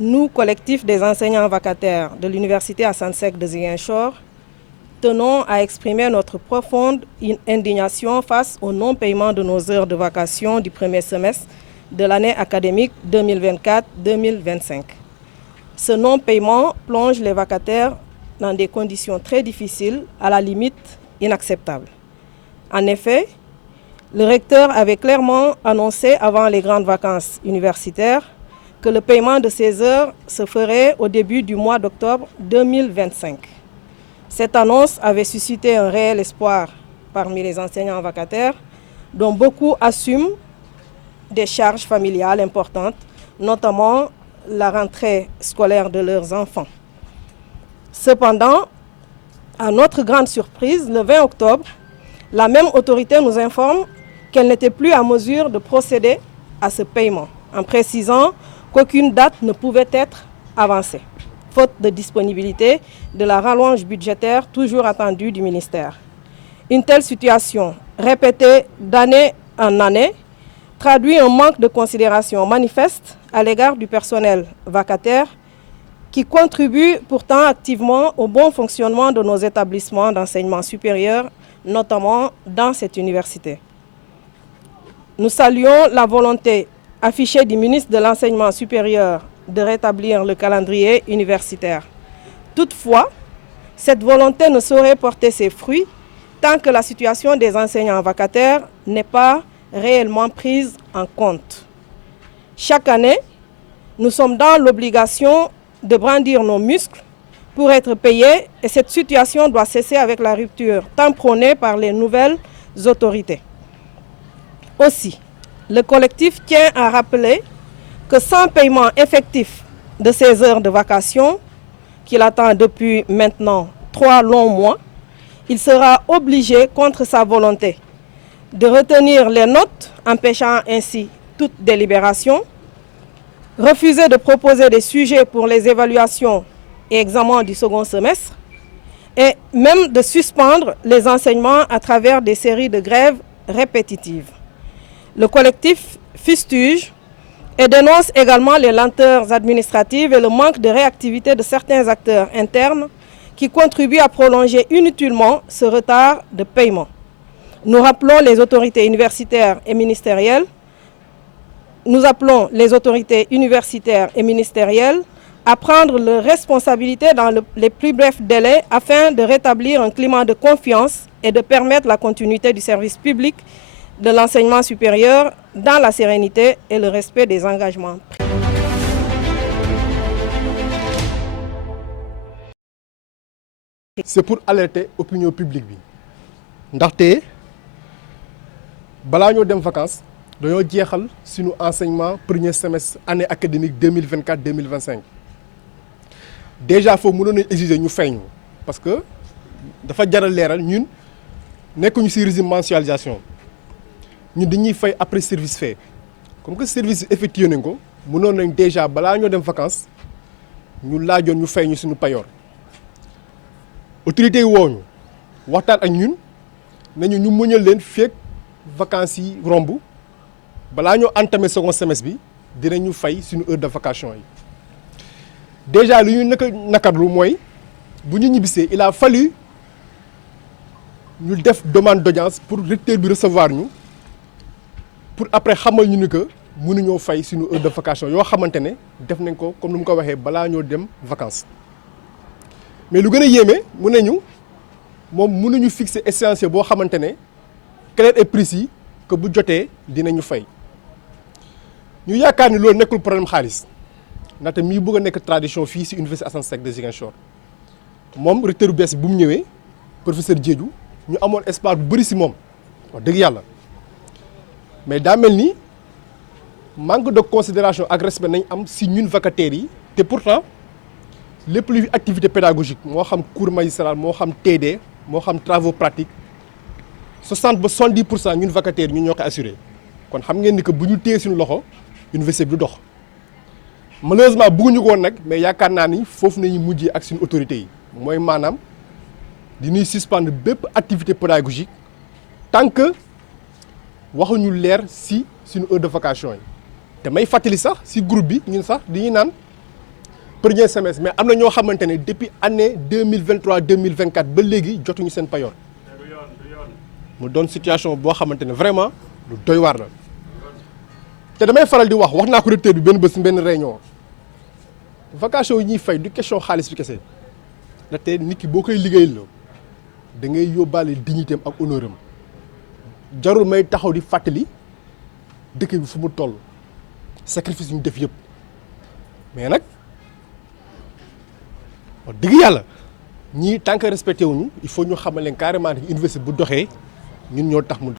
Nous, collectif des enseignants vacataires de l'Université Assane Seck de Ziguinchor, tenons à exprimer notre profonde indignation face au non-paiement de nos heures de vacation du premier semestre de l'année académique 2024-2025. Ce non-paiement plonge les vacataires dans des conditions très difficiles, à la limite inacceptables. En effet, le recteur avait clairement annoncé avant les grandes vacances universitaires que le paiement de ces heures se ferait au début du mois d'octobre 2025. Cette annonce avait suscité un réel espoir parmi les enseignants vacataires, dont beaucoup assument des charges familiales importantes, notamment la rentrée scolaire de leurs enfants. Cependant, à notre grande surprise, le 20 octobre, la même autorité nous informe qu'elle n'était plus en mesure de procéder à ce paiement, en précisant qu'aucune date ne pouvait être avancée, faute de disponibilité de la rallonge budgétaire toujours attendue du ministère. Une telle situation, répétée d'année en année, traduit un manque de considération manifeste à l'égard du personnel vacataire qui contribue pourtant activement au bon fonctionnement de nos établissements d'enseignement supérieur, notamment dans cette université. Nous saluons la volonté affichée du ministre de l'Enseignement supérieur de rétablir le calendrier universitaire. Toutefois, cette volonté ne saurait porter ses fruits tant que la situation des enseignants vacataires n'est pas réellement prise en compte. Chaque année, nous sommes dans l'obligation de brandir nos muscles pour être payés et cette situation doit cesser avec la rupture tant prônée par les nouvelles autorités. Aussi, le collectif tient à rappeler que sans paiement effectif de ces heures de vacation, qu'il attend depuis maintenant 3 longs mois, il sera obligé, contre sa volonté, de retenir les notes, empêchant ainsi toute délibération, refuser de proposer des sujets pour les évaluations et examens du second semestre, et même de suspendre les enseignements à travers des séries de grèves répétitives. Le collectif fustige et dénonce également les lenteurs administratives et le manque de réactivité de certains acteurs internes qui contribuent à prolonger inutilement ce retard de paiement. Nous appelons les autorités universitaires et ministérielles à prendre leurs responsabilités dans les plus brefs délais afin de rétablir un climat de confiance et de permettre la continuité du service public de l'enseignement supérieur dans la sérénité et le respect des engagements pris. C'est pour alerter l'opinion publique. Ndaxte balaa ñoo dem vacances dañoo jeexal suñu enseignement premier semestre année académique 2024-2025. Déjà foofu mënoon nañu exiger ñu fay ñu parce que dafa jaral leeral ñun nekkuñu ci régime mensualisation ñun dañuy fay après service fait comme que service effectué nañ ko mënoon nañ déjà balaa ñoo dem vacances ñu laajoon ñu fay ñu suñu payoor autorité yi woo ñu waxtaan ak ñun nañu ñu muñal leen fekk vacances yi romb balaa ñoo entamé second semestre bi dinañu fay suñu heure de vacation yi déjà li ñu nakarlu mooy bu ñu ñibbisee il a fallu ñu def demande d'audience pour recteur bi recevoir ñu pour après xamal ñu ni que mënuñoo fay suñu heure de vacation yoo xamante ne def nañ ko comme ni mu ko waxee balaa ñoo dem vacances mais lu gën a yéeme mu ne ñu moom mënuñu fixer échéancier boo xamante ne clair et précis que bu jotee dinañu fay ñu yaakaar ni loolu nekkul problème xaalis ndaxte mii bëgg a nekk tradition fii ci Université Assane Seck de Ziguinchor moom recteur bu bees bu mu ñëwee professeur Diédhiou ñu amoon espoir bu bëri ci moom wax dëgg yàlla mais daa mel ni manque de considération ak respect nañ am ci ñun vacataires yi te pourtant lépp luy activité pédagogique moo xam cours magistral moo xam TD moo xam travaux pratiques 60 ba 70% ñun vacataires ñun ñoo ko assuré kon xam ngeen ni que bu ñu téye suñu loxo université bi du dox malheureusement bëgguñu ko woon nag mais yaakaar naa ni foofu nañu mujjee ak suñu autorités yi mooy maanaam di ñuy suspendre bépp activité pédagogique tant que waxuñu leer si suñu heure de vacation yi te may fàttali sax si groupe bi ñun sax dañuy naan premier semestre mais am na ñoo xamante ne depuis année 2023 2024 ba léegi jotuñu seen payoor mu doon situation boo xamante ne vraiment lu doy waar la te damay faral di wax naa ko recteur bi benn bés benn réunion vacation yi ñuy fay du question xaalis bi kese ndaxte nit ki boo koy liggéeyal la da ngay yóbbaale dignité am ak honneur am jarul may taxaw di fàttali dëkk bi fu mu toll sacrifice yu ñu def yëpp mais nag wax dëgg yàlla ñii tant que respecté wuñu il faut ñu xamal leen carrément ne université bu doxee ñun ñoo tax mu